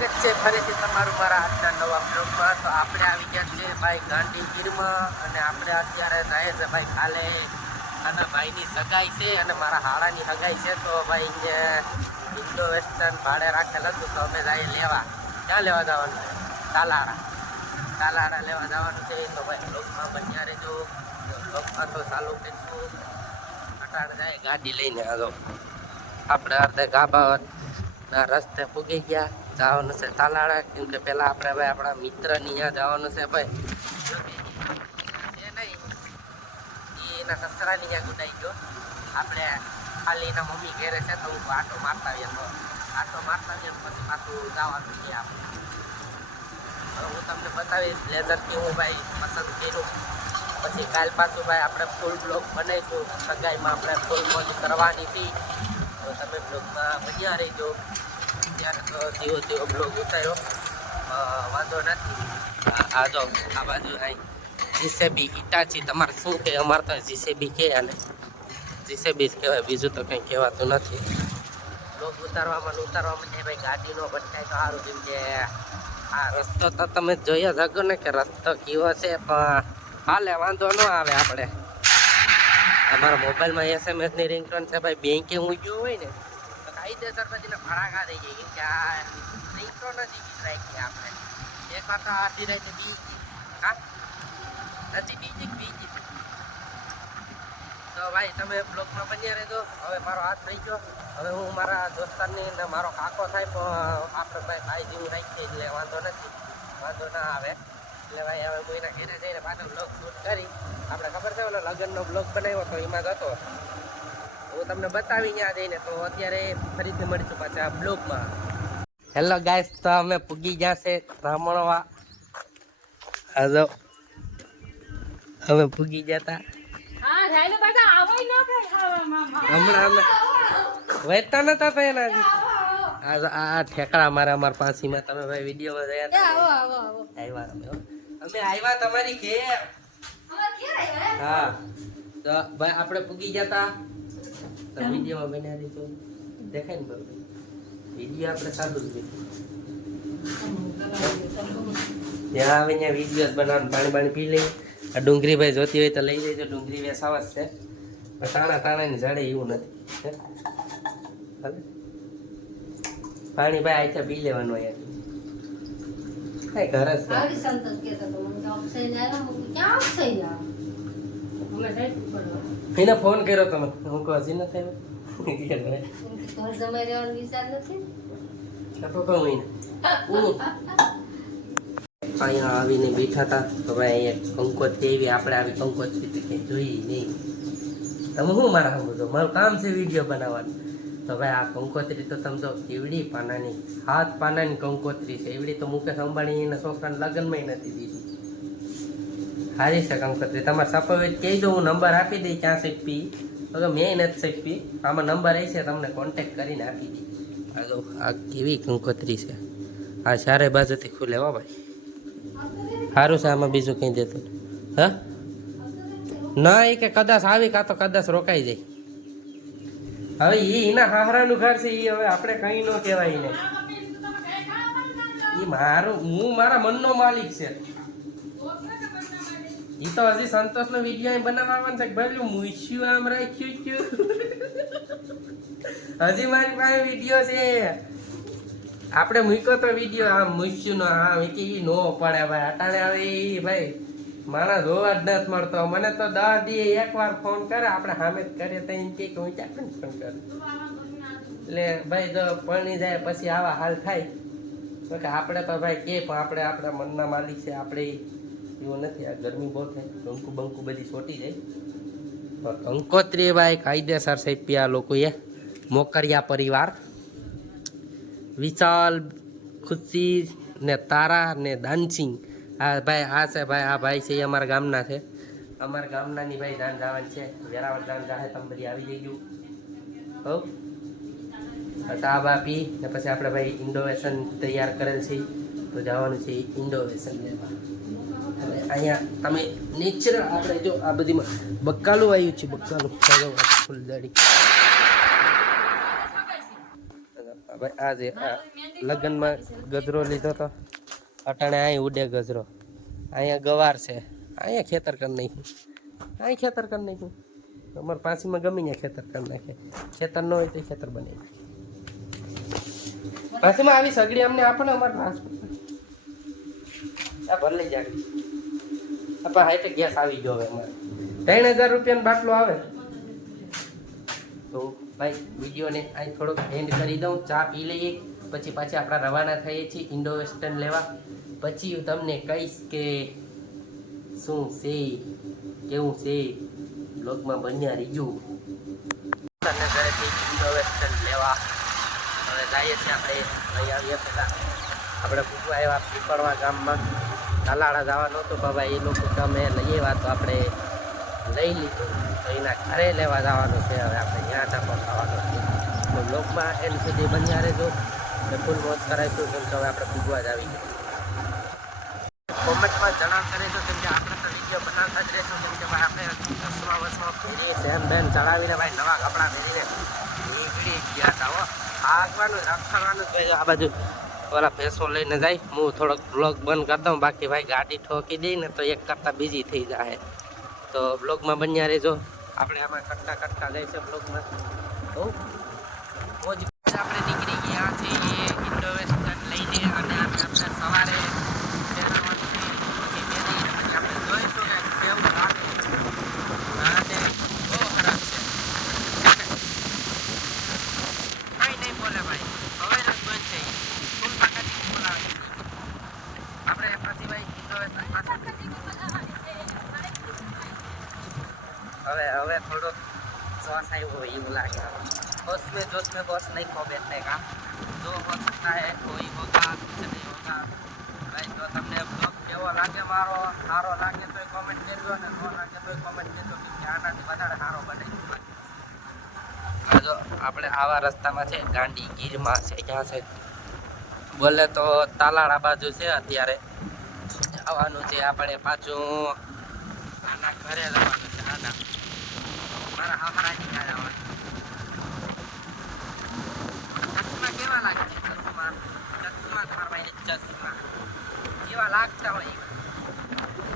છે ફરીથી તમારું મારા આજના નવા બ્લોગમાં. તો આપણે આવી ગયા છે ભાઈ ગાંધીગીરમાં અને આપણે અત્યારે જાય છે ભાઈ કાલે અને ભાઈની સગાઈ છે અને મારા હાળાની સગાઈ છે. તો ભાઈ ઇન્ડો વેસ્ટર્ન ભાડે રાખેલ હતું તો અમે જાય લેવા. ક્યાં લેવા જવાનું છે? તાલાળા લેવા જવાનું છે. તો ભાઈ બ્લોગમાં બન્યા રહેજો. બ્લોગમાં તો ચાલુ કરીશું. અટાણ જાય ગાડી લઈને આવો. આપણે અર્ધે ગાભાના રસ્તે પૂગી ગયા. જવાનું છે તાલાળા, કેમ કે પેલા આપણે ભાઈ આપણા મિત્રની ત્યાં જવાનું છે ભાઈ. છે નહીં એના સસરાની ત્યાં ગુડાઈ ગયો. આપણે ખાલી એના મમ્મી ઘેરે છે તો હું આટો મારતા આવીએ. તો આટો મારતા આવીએ પછી પાછું જવાનું છે આપણે. હું તમને બતાવીશ બ્લેઝરથી હું ભાઈ પસંદ કર્યું. પછી કાલ પાછું ભાઈ આપણે ફૂલ બ્લોગ બનાવીશું. સગાઈમાં આપણે ફૂલ મોજ કરવાની હતી. તો તમે બ્લોગમાં બન્યા રહીજો. ત્યારે તો ધીવો બ્લોગ ઉતાર્યો, વાંધો નથી. આ જો આ બાજુ અહીં જીસેબી ઇટાચી તમારે શું કહે? અમારે તો જીસેબી કહે અને જીસેબી જ કહેવાય, બીજું તો કંઈ કહેવાતું નથી. બ્લોગ ઉતારવામાં ભાઈ ગાડીનો ભટકાય તો સારું. કેમ કે આ રસ્તો તો તમે જોઈ જ શકો ને કે રસ્તો કેવો છે, પણ હાલે વાંધો ન આવે. આપણે અમારા મોબાઈલમાં SMS ની રિંગટોન છે ભાઈ. બેંકે હું ગયો હોય ને તો કાયદેસર બધીને ફરાકા થઈ જાય. કેમ કે આ રિંગટોન જ રાખીએ આપણે. એક વાર તો આધી રાતે બીજી હા નથી બીજી તો ભાઈ તમે બ્લોગમાં બન્યા રહેજો. હવે મારો હાથ થઈ ગયો. હવે હું મારા દોસ્તારની ને મારો કાકો થાય પણ આપણે ભાઈ જેવું રાખીએ એટલે વાંધો નથી, વાંધો ના આવે. એટલે ભાઈ હવે હું એના ઘેરે જઈને પાછળ બ્લોગ શૂટ કરી. આપણે ખબર છે ઓલો લગ્નનો બ્લોગ બનાવ્યો તો એમાં જ હતો. હું તમને બતાવી ત્યાં જઈને. તો અત્યારે ફરીથી મળીશું પાછા બ્લોગમાં. હેલો ગાઈસ, તો અમે પૂગી ગયા છે રામણવા. આજો અમે પૂગી ગયા હતા. હમણાં અમે વહેતા નતા તો એના આ ઠેકડા મારા અમારા પાસીમાં. તમે ભાઈ વિડીયોમાં ગયા અમે આવ્યા તમારી ઘેર. હા તો ભાઈ આપણે પૂગી ગયા હતા. તો વિડીયોમાં બન્યા રહીશું. દેખાય ને ભાઈ વિડીયો આપણે સારું જ ત્યાં આવે ત્યાં વિડીયો બનાવવાનું. પાણી પી લઈએ. આ ડુંગળી ભાઈ જોતી હોય તો લઈ લેજો. ડુંગળી વેસાવા જ છે. તાણાની જડે એવું નથી. પાણી ભાઈ આઈ પી લેવાનું યાર. કઈ ઘર એને ફોન કર્યો તમે? હું કહું હજી નથી અહીંયા આવીને બેઠા હતા. તો ભાઈ અહીંયા કંકોત્રી એવી આપણે આવી કંકોત્રી તો ક્યાંય જોઈ નહીં. તમે શું મારા સમજો? મારું કામ છે વિડીયો બનાવવાનું. તો ભાઈ આ કંકોત્રી તો તમે જો કેવડી પાનાની, 7 પાનાની કંકોત્રી છે. એવડી તો મુકેશ અંબાણી એના છોકરાને લગ્નમાં નથી દીધી. સારી છે કંકોત્રી. તમારે સપાવી કહી દો, હું નંબર આપી દઈ ક્યાં શીખવી. તો મેં નથી શીખવી. આમાં નંબર આવી છે, તમને કોન્ટેક્ટ કરીને આપી દઈ. આ જો આ કેવી કંકોત્રી છે. આ ચારે બાજુથી ખુલે હો ભાઈ. સારું છે. આમાં બીજું કંઈ દેતું હા ના. એ કે કદાચ આવી કાં તો કદાચ રોકાઈ જાય. હવે એના હાહરાનું ઘર છે. એ હવે આપણે કઈ ન કહેવાય ને. એ હું મારા મનનો માલિક છે. એ તો હજી સંતોષનો વિડીયો બનાવવાનો છે. ભલે મૂછ્યું આમ રાખ્યું છું. હજી મારી પાસે વિડીયો છે. આપણે મૂક્યો તો વિડીયો આમ મૂછ્યું નો આમ કે નો પડે ભાઈ. અટાણે આવે ભાઈ માણસ જોવા જ નથી મળતો. મને તો 10 દી એકવાર ફોન કરે. આપણે સામે જ કરીએ તો એમ કે હું ક્યાં ફોન કરું. એટલે ભાઈ જો પરણી જાય પછી આવા હાલ થાય. કે આપણે તો ભાઈ કે પણ આપણે આપણા મનના માલિક છે. આપણે એવું નથી. આ ગરમી બહુ થાય. બંકુ બધી છોટી જાય. કંકોત્રી ભાઈ કાયદેસર છે. આ લોકોએ મોકરિયા પરિવાર વિશાલ, ખુશી ને તારા ને દાનસિંહ. આ ભાઈ આ છે ભાઈ. આ ભાઈ છે એ અમારા ગામના છે. અમારા ગામનાની ભાઈ જાન જવાની છે. વેરાવળ જાન જાહે. તમે બધી આવી જઈ ગયું હો. પછી આ બાપી ને પછી આપણે ભાઈ ઇન્ડોવેશન તૈયાર કરેલ છે. તો જવાનું છે ઇન્ડોવેશન લેવા. અને અહીંયા તમે નેચરલ આપણે જો આ બધીમાં બકાલું આવ્યું છે. બકાલું ફૂલ દાડી ભાઈ આજે લગ્નમાં ગજરો લીધો તો અટાણે અહીં ઉડે ગજરો, અહીંયા ગવાર છે, અહીંયા ખેતર કરી નાખ્યું, અહીં ખેતર કરી નાખ્યું. અમારે પાસીમાં ગમી ત્યાં ખેતર કરી નાખે, ખેતર ન હોય તો ખેતર બને. પાસીમાં આવી સગડી અમને આપો ને, અમારે ટ્રાન્સપોર્ટ આ ભર લઈ જાય. આપણા હાઈટેક ગેસ આવી ગયો હવે અમારે 3000 રૂપિયાનો બાટલો આવે. તો ભાઈ વિડીયોને અહીં થોડોક એન્ડ કરી દઉં, ચા પી લઈએ, પછી પાછી આપણા રવાના થઈએ છીએ ઇન્ડો વેસ્ટર્ન લેવા. પછી હું તમને કહીશ કે શું છે કેવું છે, બ્લોગમાં બન્યા રીજું. ઘરેથી ઇન્ડો વેસ્ટર્ન લેવા હવે જઈએ છીએ આપણે. લઈ આવીએ પહેલાં આપણે પૂછવા આવ્યા પીપળવા ગામમાં, તાલાળા જવાનું હતું બાબા, એ લોકો તમે લઈ આવ્યા તો આપણે લઈ લીધું. તો એના ઘરે લેવા જવાનું છે, હવે આપણે ત્યાં ટપો ખાવાનું છે. તો બ્લોગમાં એન્ડ સુધી બન્યા રહેજો, ફૂલ મોજ કરાવીશું. કેમ કે હવે આપણે પૂગવા જ આવી ગયા. કોમેન્ટમાં જણાવતા રહેજો, કેમ કે આપણે તો વિડીયો બનાવતા જ રહેશું. કેમ કે ભાઈ આપણે વસમાં ફેરીએ સેમ બેન ચડાવીને ભાઈ નવા કપડાં પહેરીને નીકળી ગયા હતા. હો આગવાનું રખડવાનું જ ભાઈ. આ બાજુ ઓલા ભેંસો લઈને જાય, હું થોડોક બ્લોગ બંધ કરી દઉં, બાકી ભાઈ ગાડી ઠોકી દઈ ને તો એક કરતાં બીજી થઈ જાય. તો બ્લોગમાં બન્યા રહેજો, આપણે આમાં કટકા જાય છે બ્લોગમાં. તો મોજ આપણે નીકળી ગયા છીએ ઇન્ડો વેસ્ટર્ન લઈને, અને આપણે સવારે આપણે જોઈશું કે કેવું લાગે. અને બહુ ખરાબ છે, કઈ નહીં બોલે ભાઈ, હવે જ બંધ થઈ ફૂલ પાકાથી બોલાવે. આપણે પછી ભાઈ હવે થોડો શ્વાસ આવ્યો એવું લાગે. बस में बस नहीं खो बैठने का, जो हो सकता है कोई होगा, कुछ नहीं होगा. भाई तो તમને બ્લોગ કેવો લાગે મારો, સારો લાગે તો કોમેન્ટ કરજો, ને ન લાગે તો કોમેન્ટ કરજો, કે આનાથી વધારે સારો બનાવી. જો આપણે આવા રસ્તામાં છે, ગાંડી ગીરમાં છે, ક્યાં છે બોલે તો તાલાળા બાજુ છે. અત્યારે જવાનું છે આપણે પાછું આના ઘરે જવાનું છે. આના મારા હારાની ઘરે જવાનું. ચશ્મા કેવા લાગે છે? ચશ્મા તમારા ભાઈને ચશ્મા કેવા લાગતા હોય?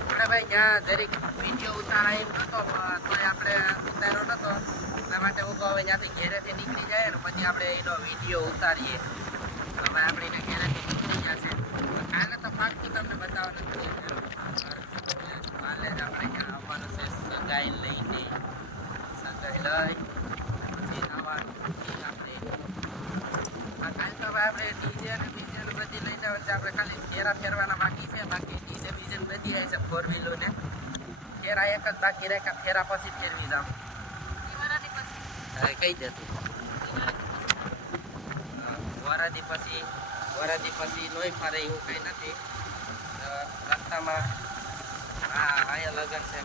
આપણે ભાઈ ત્યાં જરીક વિડીયો ઉતારાય એમ નહોતો, તો આપણે ઉતાર્યો નહોતો, એટલા માટે હું કહું હવે ત્યાંથી ઘેરેથી નીકળી જાય ને પછી આપણે એનો વિડીયો ઉતારીએ. હવે આપણે એને ઘેરેથી નીકળી ગયા છે. કાલે તો પાકું તમને બતાવવાનું જ કાલે જ આપણે ત્યાં આવવાનું છે સગાઈ લઈને. સગાઈ લઈ પછી આવવાનું આપણે. કાલે તો હવે આપણે ડીજે અને બીજે બધી લઈને આવે છે. આપણે ખાલી ફેરા ફેરવાના બાકી છે, બાકી ડીજે બીજે બધી આવી છે. 4 વ્હીલર ને ફેરા એક જ બાકી રહે, ફેરા પછી ફેરવી જાવ. કઈ જતું વરાદી પછી નોય ફરે એવું કંઈ નથી રસ્તામાં. હા અહીંયા લગન છે,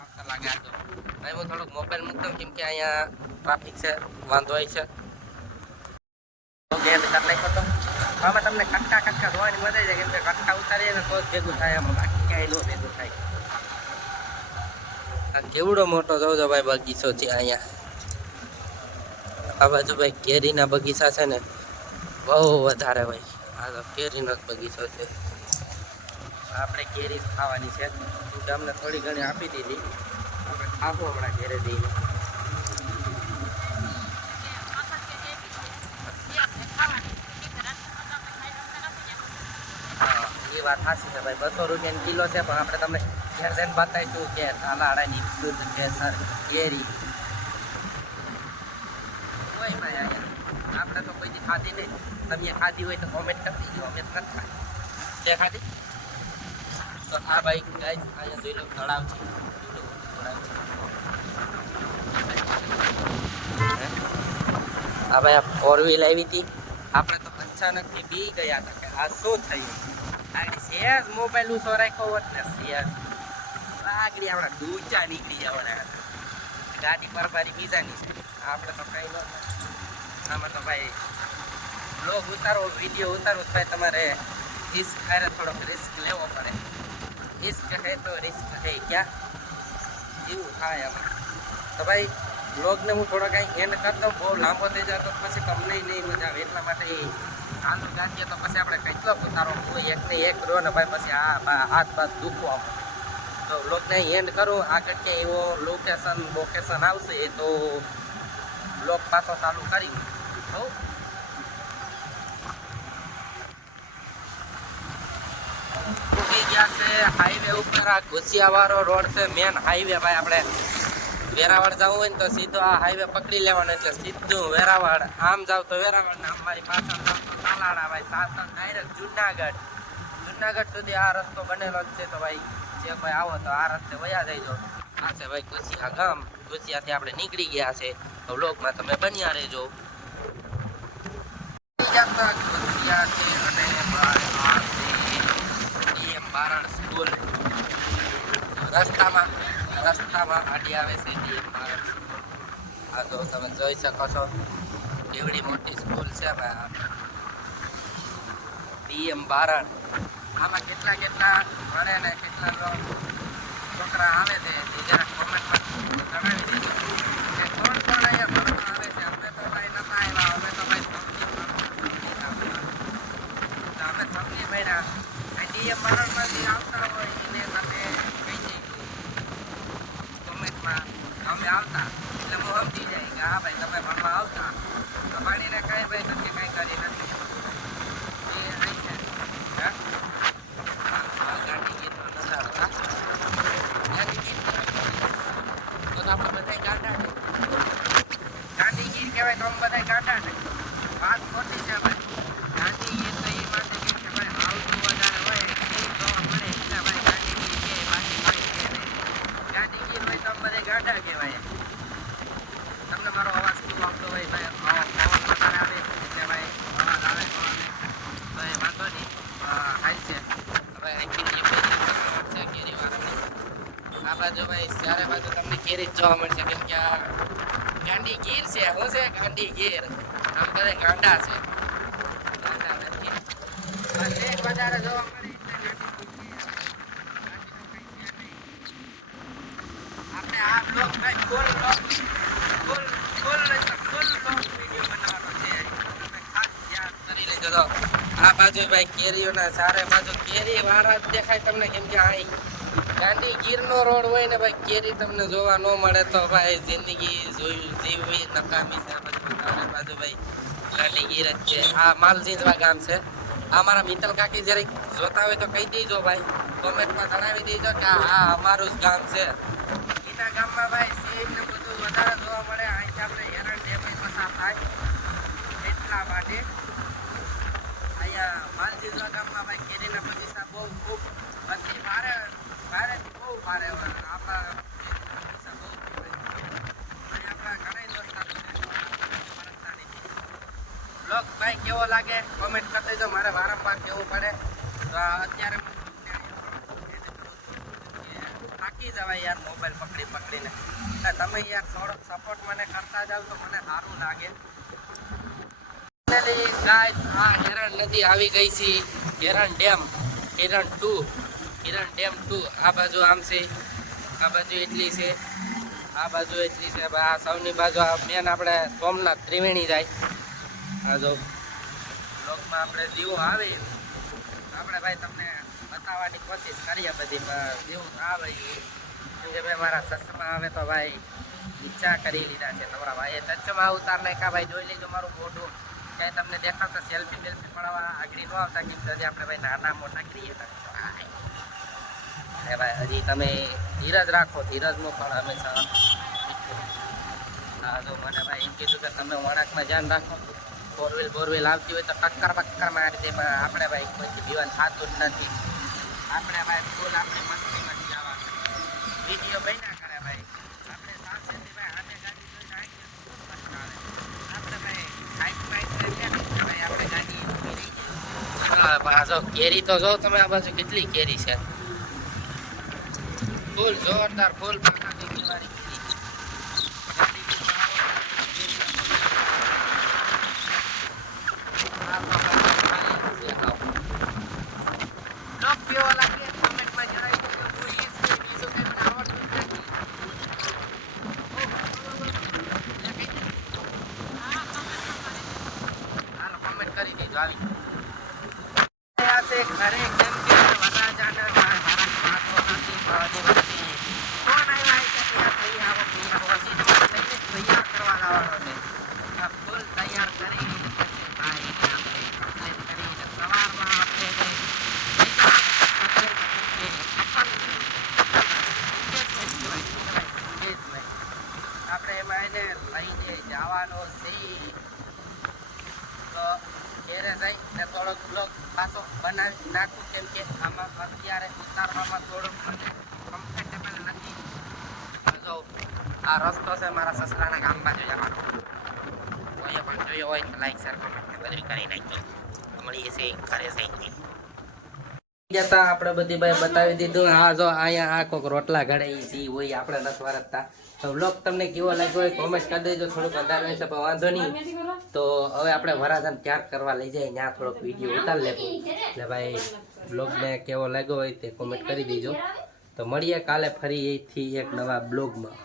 આવતા લાગે. તો ભાઈ હું થોડોક મોબાઈલ મૂકતો, કેમ કે અહીંયા ટ્રાફિક છે, વાંધો હોય છે. આમાં તમને કટકા ધોવાની મજા જાય, કેમ કે કટકા ઉતારીએ ને તો જ ભેગું થાય, આમાં બાકી ક્યાંય ન ભેગું થાય. કેવડો મોટો જોજો ભાઈ બગીચો છે અહીંયા. આ બાજુ ભાઈ કેરીના બગીચા છે ને બહુ વધારે ભાઈ. આ તો કેરીનો જ બગીચો છે. આપણે કેરી ખાવાની છે, અમને થોડી ઘણી આપી દીધી, આપણે ખાવું હમણાં ઘેરે જઈને. હા એ વાત સાચી છે ભાઈ, 200 રૂપિયાની કિલો છે, પણ આપણે તમને ઘેર જઈને બતાવીશું કે તાલાળાની શુદ્ધ કેસર કેરી હોય ભાઈ. અહીંયા આપણે તો કોઈ દી ખાધી નહીં, તમે ખાધી હોય તો કોમેન્ટ કરી દીજો, અમે નથી ખાધી. તે ખાધી તો આ ભાઈ ગાય અહીંયા જોઈ લો તળાવ છે. હા ભાઈ આ 4 વ્હીલ આવી હતી, આપણે તો અચાનકથી બી ગયા હતા કે આ શું થયું. આગળ સેજ મોબાઈલ ઊંચો રાખ્યો હોત ને સેજ આગળ આપણા ડૂચા નીકળી જવાના હતા. ગાડી પરબારી બીજાની છે, આપણે તો કઈ ન. આમાં તો ભાઈ બ્લોગ ઉતારવો, વિડીયો ઉતારવો ભાઈ તમારે રિસ્ક હારે થોડોક રિસ્ક લેવો પડે. રિસ્ક હે તો રિસ્ક હે ક્યાં એવું થાય આમાં. તો ભાઈ બ્લોગને હું થોડો કાંઈ એન્ડ કરી દઉં, બહુ લાંબો થઈ જાય તો પછી તમને નહીં મજા આવે, એટલા માટે ચાલુ ગાડીએ તો પછી આપણે કેટલો ઉતારો કોઈ એક ને એક રહ્યો ને ભાઈ, પછી આ હાથ બાથ દુખવા તો બ્લોગને એન્ડ કરું. આગળ ક્યાંય એવો લોકેશન આવશે તો બ્લોગ પાછો ચાલુ કરી હો. છે હાઈવે ઉપર, આ ઘુસિયાવાળો રોડ છે, મેન હાઈવે ભાઈ. આપણે વેરાવળ જવું હોય ને તો સીધો આ હાઈવે પકડી લેવાનો, એટલે સીધું વેરાવળ. આમ જાવ તો વેરાવળ ને આમ મારી પાછળ જાવ તો તાલાળા ભાઈ. સાસણ ડાયરેક્ટ જુનાગઢ સુધી આ રસ્તો બનેલો જ છે. તો ભાઈ જે કોઈ આવો તો આ રસ્તે વયા જઈજો. આ છે ભાઈ ઘુસિયા ગામ. ઘુસિયાથી આપણે નીકળી ગયા છે, તો વ્લોગમાં તમે બન્યા રહેજો. ઘુસિયા છે અને બારણ સ્કૂલ રસ્તામાં આડી આવે છે ડીએમ બારણ સ્કૂલ. આ તો તમે જોઈ શકો છો કેવડી મોટી સ્કૂલ છે ભાઈ ડીએમ બારણ. આમાં કેટલા ભણે ને કેટલા છોકરા આવે છે તે જરાક કોમેન્ટમાં જણાવી દેજો કે કોણ અહીંયા ભણવા આવે છે. અમે તો ભાઈ નતા આવ્યા, અમે તો ભાઈ સમજી ભણ્યા. ડીએમ બારણમાંથી આવતા હોય એને તમે કહી દઈ કોમેન્ટમાં અમે આવતા, એટલે હું સમજી જાય કે હા ભાઈ તમે ભણવા આવતા. તો પાણીને કાંઈ ભાઈ નથી, કાંઈ કરી નથી. એ અહીં છે ગાંધી ગીરનો નજારો. ગાંધી ગીર તો આપણે બધા ગાંડા છે. ગાંધી ગીર કહેવાય તો અમે બધા ગાંડા છે. વાત ખોટી છે ભાઈ. ગાંધી ગીર તો એ માટે કે ભાઈ આવતું વધારે હોય જોવા મળે એટલે ભાઈ ગાંધી ગીર કે બાકી કોઈ છે નહીં. ગાંધી ગીર હોય તો અમે બધા ગાંડા કહેવાય. તમને મારો અવાજ ખૂબ આવતો હોય ભાઈ, પવન વધારે આવે એટલે ભાઈ અવાજ આવે તો એ વાંધો નહીં, હાલ છે. હવે કેરી વાળાની આ બાજુ ભાઈ ચારે બાજુ તમને કેરી જ જોવા મળશે, કેમ કે આ ગાંધી ગીર છે. શું છે ગાંધી ગીર? આમ બધા ગાંડા છે, ગાંડા નથી. લેક વધારે જોવા મળે આપણે આ બ્લોગ ભાઈ ફૂલ બ્લોગ વિડીયો બનાવવાનો છે. ખાસ યાદ કરી લેજો. તો આ બાજુ ભાઈ કેરીઓના ચારે બાજુ કેરી વાળા જ દેખાય તમને, કેમ કે અહીં ગાંધી ગીરનો રોડ હોય ને ભાઈ, કેરી તમને જોવા ન મળે તો ભાઈ જિંદગી જીવવી નકામી છે. ચારે બાજુ ભાઈ ગાંધી ગીર જ છે. આ માલજીંજવા ગામ છે. આ મારા મિત્તલ કાકી જ્યારે જોતા હોય તો કહી દેજો ભાઈ, કોમેન્ટમાં જણાવી દેજો કે આ અમારું જ ગામ છે. એના ગામમાં ભાઈ સિંહ ને બધું વધારે જોવા મળે. અહીંથી આપણે હેરણ ડેમ પસાર થાય એટલા માટે અહીંયા માલજીંજવા ગામમાં ભાઈ કેરીના બગીચા બહુ ખૂબ બધી ભારેથી બહુ ભારે આપણા બગીચા બહુ અહીં આપણા ઘણા દોસ્તારો છે. બ્લોગ ભાઈ કેવો લાગે કોમેન્ટ કરી દેજો. મારે વારંવાર કહેવું પડે તો અત્યારે થાકી જવાય યાર મોબાઈલ પકડીને. તમે યાર થોડોક સપોર્ટ મને કરતા જાવ તો મને સારું લાગે. આ હેરણ નદી આવી ગઈ છે, હેરણ ડેમ હિરણ 2. આ બાજુ આમ છે, આ બાજુ એટલી છે, આ બાજુ એટલી છે. આ સૌની બાજુ આ મેન આપણે સોમનાથ ત્રિવેણી જાય. આ જો બ્લોગમાં આપણે જેવું આવે આપણે ભાઈ તમને બતાવવાની કોશિશ કરીએ બધી જેવું આવે કેમ કે ભાઈ મારા ચશ્મા આવે તો ભાઈ ઈચ્છા કરી લીધા છે તમારા ભાઈએ. ચશ્મા ઉતાર નાખ્યા ભાઈ, જોઈ લેજો મારું મોઢું. ક્યાંય તમને દેખાતા સેલ્ફી પડાવવા આગળ ન આવતા, કેમ કે હજી આપણે ભાઈ નાના મોટા ક્રિએટર ભાઈ. હજી તમે ધીરજ રાખો, ધીરજનું ફળ હંમેશા. હા જો મને ભાઈ એમ કીધું કે તમે વળાંકમાં ધ્યાન રાખો, બોરવેલ આવતી હોય તો ટક્કર મારી દે. આપણે ભાઈ કોઈ જીવન થતું જ નથી. આપણે ભાઈ ફૂલ આપણી મસ્તીમાં જવા વિડીયો બન્યા કરે ભાઈ. આપણે સાવચેતી ભાઈ આને ગાડી જોઈને આપણે ભાઈ હાઈટ કરીએ ને ભાઈ આપણે ગાડી કેરી તો જો તમે આ બાજુ કેટલી કેરી છે, ફૂલ જોરદાર ફૂલ પ્રકારની કેવારી કેવો લાગે કમેન્ટમાં જણાવી દેજો. હું બીજું કંઈ મને આવડતું નથી. ગયા છે ઘરે કેમ કે વરરાજાને હરખ પાતો નથી પાડતો નથી. કોણ આવ્યા છે ત્યાં તૈયાર તૈયાર કરવા લાવવાનો છે. આ ફૂલ તૈયાર કરી પછી ભાઈ આપણે કમ્પ્લીટ કરીને સવારમાં આપણે આપણે એમાં એને લઈને જવાનો છે. તો ઘેરે જઈને થોડોક બ્લોગ પાછો બનાવી નાખું કેમ કે આમાં અત્યારે ઉતારવામાં થોડુંક મને કમ્ફર્ટેબલ નથી. જો આ રસ્તો છે મારા સસરાના ગામમાં જવાનો. કોઈ પણ જોયો હોય તો લાઈક શેર કમેન્ટ બધું કરી નાખજો. મળીએ છીએ ઘરે જઈને. જતા આપણે બધી ભાઈ બતાવી દીધું. હા જો અહીંયા આ કોક રોટલા ઘડે ઈ હોય આપણે નથી વારતતા. તો વ્લોગ તમને કેવો લાગ્યો હોય કોમેન્ટ કરી દેજો. થોડુંક વધારે હશે પણ વાંધો નહીં. તો હવે આપણે વરાજાને ત્યાર કરવા લઈ જાય ત્યાં થોડોક વિડીયો ઉતાર લેવું. એટલે ભાઈ બ્લોગને કેવો લાગ્યો હોય તે કોમેન્ટ કરી દેજો. તો મળીએ કાલે ફરી એથી એક નવા બ્લોગમાં.